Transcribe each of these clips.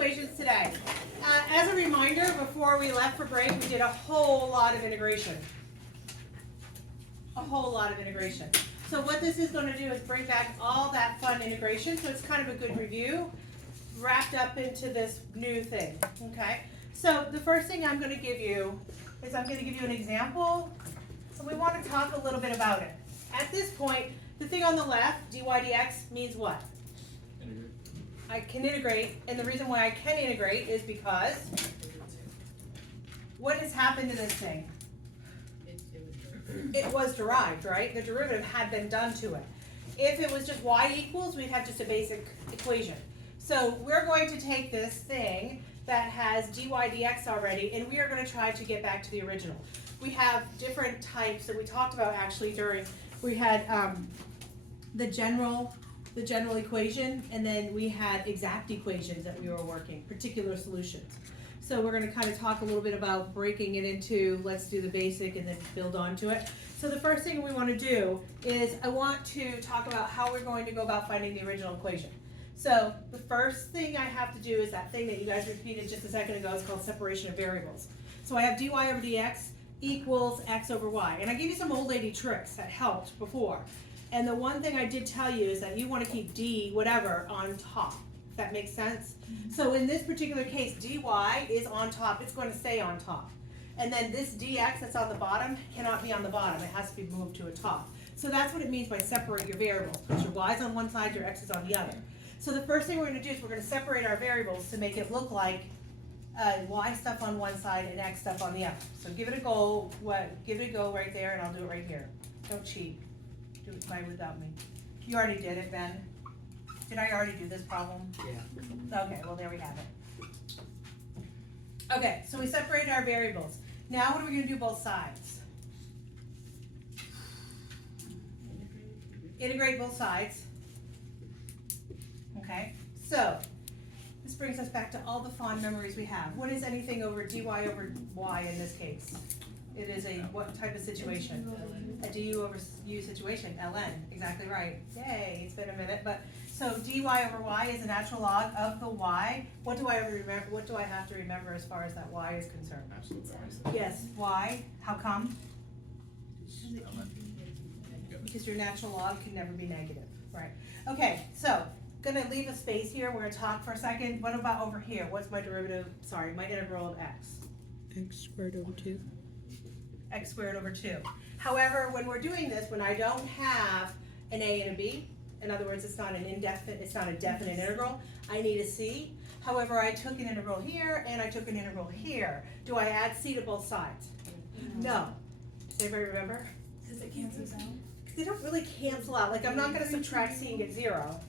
equations today. As a reminder, before we left for break, we did a whole lot of integration. A whole lot of integration. So what this is going to do is bring back all that fun integration, so it's kind of a good review wrapped up into this new thing, okay? So the first thing I'm going to give you is I'm going to give you an example, and we want to talk a little bit about it. At this point, the thing on the left, dy dx, means what? Integrate. I can integrate, and the reason why I can integrate is because what has happened to this thing? It was derived, right? The derivative had been done to it. If it was just y equals, we'd have just a basic equation. So we're going to take this thing that has dy dx already, and we are going to try to get back to the original. We have different types that we talked about actually during, we had the general equation, and then we had exact equations that we were working, particular solutions. So we're going to kind of talk a little bit about breaking it into, let's do the basic and then build onto it. So the first thing we want to do is I want to talk about how we're going to go about finding the original equation. So the first thing I have to do is that thing that you guys repeated just a second ago. It's called separation of variables. So I have dy over dx equals x over y. And I gave you some old lady tricks that helped before. And the one thing I did tell you is that you want to keep d whatever on top. If that makes sense? So in this particular case, dy is on top. It's going to stay on top. And then this dx that's on the bottom cannot be on the bottom. It has to be moved to a top. So that's what it means by separate your variables. Put your y's on one side, your x's on the other. So the first thing we're going to do is we're going to separate our variables to make it look like y stuff on one side and x stuff on the other. So give it a go. Give it a go right there, and I'll do it right here. Don't cheat. Do it by without me. You already did it, Ben. Did I already do this problem? Yeah. Okay, well there we have it. Okay, so we separated our variables. Now what are we going to do both sides? Integrate both sides. Okay, so this brings us back to all the fond memories we have. What is anything over dy over y in this case? It is a what type of situation? A du over u situation, ln, exactly right. Yay, it's been a minute, but so dy over y is a natural log of the y. What do I remember? What do I have to remember as far as that y is concerned? Absolute values. Yes, y. How come? Because your natural log can never be negative, right? Okay, so gonna leave a space here. We're gonna talk for a second. What about over here? What's my derivative? Sorry, my integral of x. X squared over 2. X squared over 2. However, when we're doing this, when I don't have an a and a b, in other words, it's not an indefinite, it's not a definite integral, I need a c. However, I took an integral here and I took an integral here. Do I add c to both sides? No. Does anybody remember? Because it cancels out. They don't really cancel out. Like I'm not going to subtract c and get 0.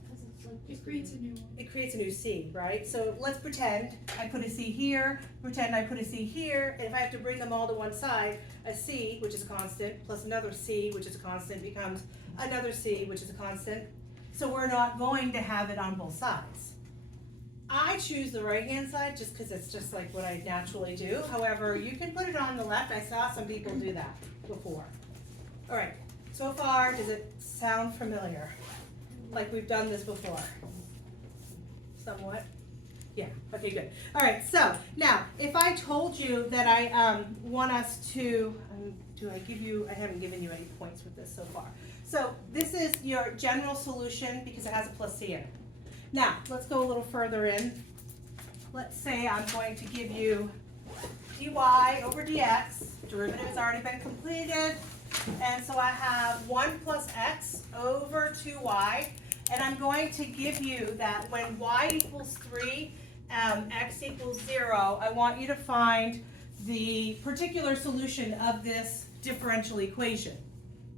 It creates a new one. It creates a new c, right? So let's pretend I put a c here, pretend I put a c here, and if I have to bring them all to one side, a c, which is a constant, plus another c, which is a constant, becomes another c, which is a constant. So we're not going to have it on both sides. I choose the right-hand side just because it's just like what I naturally do. However, you can put it on the left. I saw some people do that before. All right, so far, does it sound familiar? Like we've done this before? Somewhat? Yeah, okay, good. All right, so now, if I told you that I want us to, I haven't given you any points with this so far. So this is your general solution because it has a plus c in it. Now, let's go a little further in. Let's say I'm going to give you dy over dx. Derivative has already been completed. And so I have 1 plus x over 2y. And I'm going to give you that when y equals 3, x equals 0, I want you to find the particular solution of this differential equation.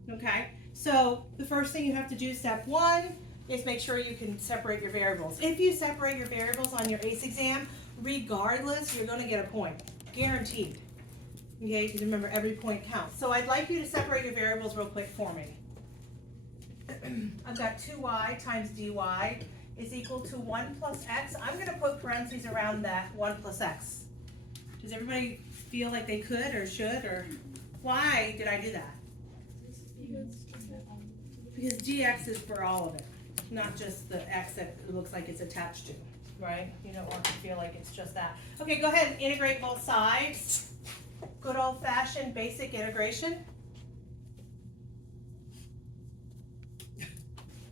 Okay? So the first thing you have to do, step 1, is make sure you can separate your variables. If you separate your variables on your ACE exam, regardless, you're going to get a point. Guaranteed. Okay? Because remember, every point counts. So I'd like you to separate your variables real quick for me. I've got 2y times dy is equal to 1 plus x. I'm going to put parentheses around that 1 plus x. Does everybody feel like they could or should, or why did I do that? Because dx is for all of it, not just the x that it looks like it's attached to. right? You don't want to feel like it's just that. Okay, go ahead and integrate both sides. Good old fashioned basic integration.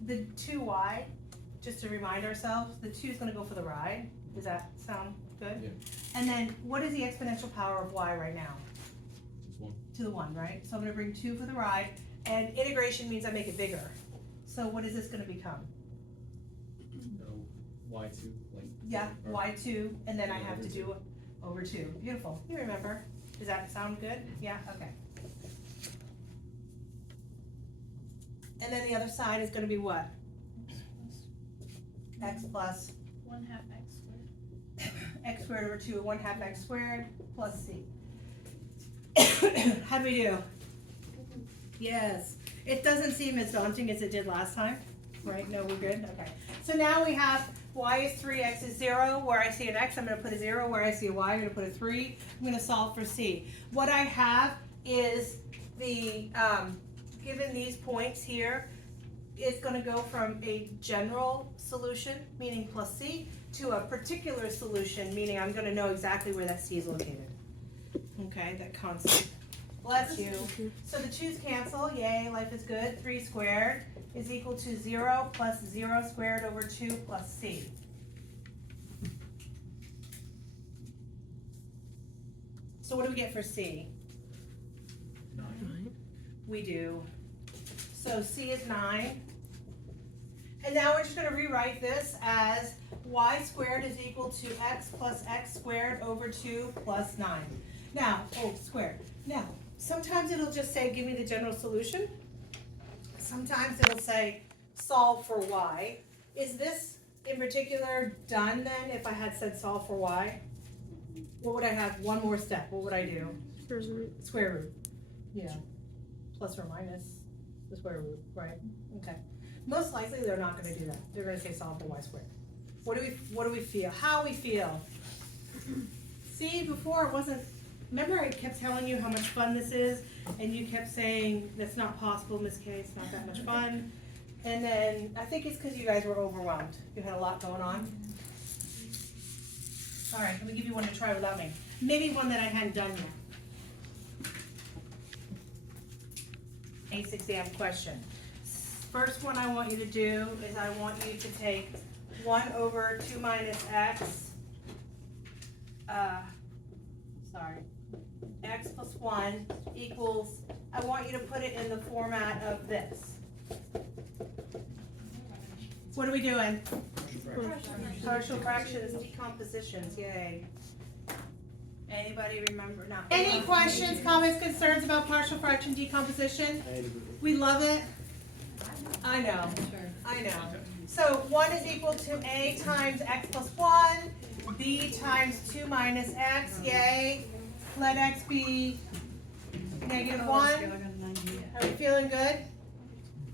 The 2y, just to remind ourselves, the 2 is going to go for the ride. Does that sound good? Yeah. And then what is the exponential power of y right now? Just one. To the 1, right? So I'm going to bring 2 for the ride, and integration means I make it bigger. So what is this going to become? No, y2, like. Yeah, or- y2, and then I Yeah, have to over do over 2. Beautiful. You remember. Does that sound good? Yeah? Okay. And then the other side is going to be what? X plus 1/2 x squared. x squared over 2, 1/2 x squared plus c. How do we do? Yes. It doesn't seem as daunting as it did last time, right? No, we're good? Okay. So now we have y is 3, x is 0. Where I see an x, I'm going to put a 0. Where I see a y, I'm going to put a 3. I'm going to solve for c. What I have is the, given these points here, it's going to go from a general solution, meaning plus c, to a particular solution, meaning I'm going to know exactly where that c is located. Okay, that constant. Bless you. So the 2's cancel. Yay, life is good. 3 squared is equal to 0 plus 0 squared over 2 plus c. So what do we get for c? 9. We do. So c is 9. And now we're just going to rewrite this as y squared is equal to x plus x squared over 2 plus 9. Now, squared. Now, sometimes it'll just say, give me the general solution. Sometimes it'll say, solve for y. Is this in particular done then if I had said solve for y? What would I have? One more step. What would I do? Square root. Square root. Yeah. Plus or minus the square root, right? Okay. Most likely they're not going to do that. They're going to say solve for y squared. What do we feel? How we feel? See, before it wasn't. Remember I kept telling you how much fun this is, and you kept saying that's not possible, Miss K. It's not that much fun. And then I think it's because you guys were overwhelmed. You had a lot going on. All right, let me give you one to try without me. Maybe one that I hadn't done yet. Aice exam question. First one I want you to do is I want you to take 1 over 2 minus x, x plus 1 equals, I want you to put it in the format of this. What are we doing? Partial fractions, decompositions, yay. Anybody remember? No. Any questions, comments, concerns about partial fraction decomposition? We love it. I know. I know. So 1 is equal to a times x plus 1, b times 2 minus x, yay. Let x be negative 1. Are we feeling good?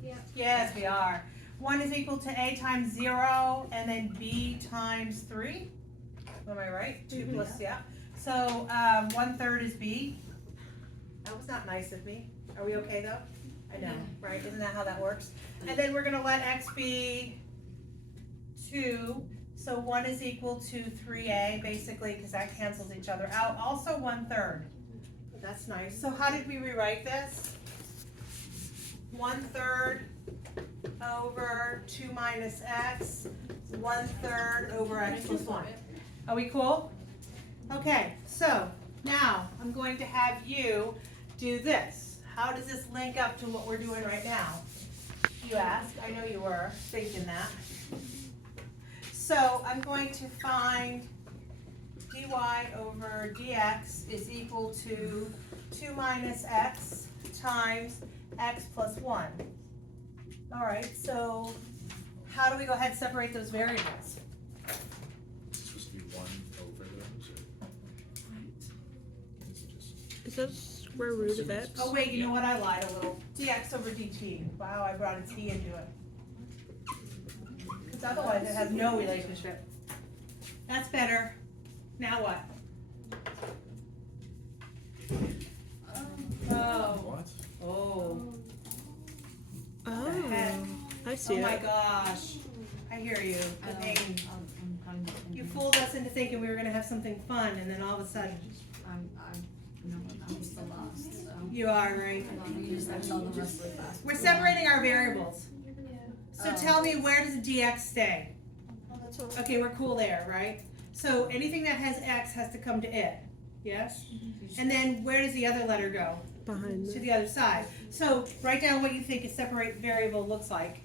Yeah. Yes, we are. 1 is equal to a times 0, and then b times 3. Am I right? 2 plus, yeah. So 1/3 is b. That was not nice of me. Are we okay though? I know, right? Isn't that how that works? And then we're going to let x be 2. So 1 is equal to 3a, basically, because that cancels each other out. Also 1/3. That's nice. So how did we rewrite this? 1/3 over 2 minus x, 1/3 over x plus 1. Are we cool? Okay, so now I'm going to have you do this. How does this link up to what we're doing right now? You ask. I know you were thinking that. So I'm going to find dy over dx is equal to 2 minus x times x plus 1. All right, so how do we go ahead and separate those variables? It's supposed to be 1 over those, or is it just? Is that square root of x? Oh wait, you know what, I lied a little. dx over dt. Wow, I brought a t into it. Because otherwise it has no relationship. That's better. Now what? Oh. What? Oh. Oh, heck? I see Oh my it. gosh. I hear you. The pain. I'm kind of fooled us into thinking we were gonna have something fun, and then all of a sudden, I'm still lost, so. you are, right? You just have to tell the rest of the class. We're separating our variables. So Oh. tell me, where does the dx stay? Okay, we're cool there, right? So anything that has x has to come to it, yes? And then where does the other letter go? Behind To the, the other side. So write down what you think a separate variable looks like.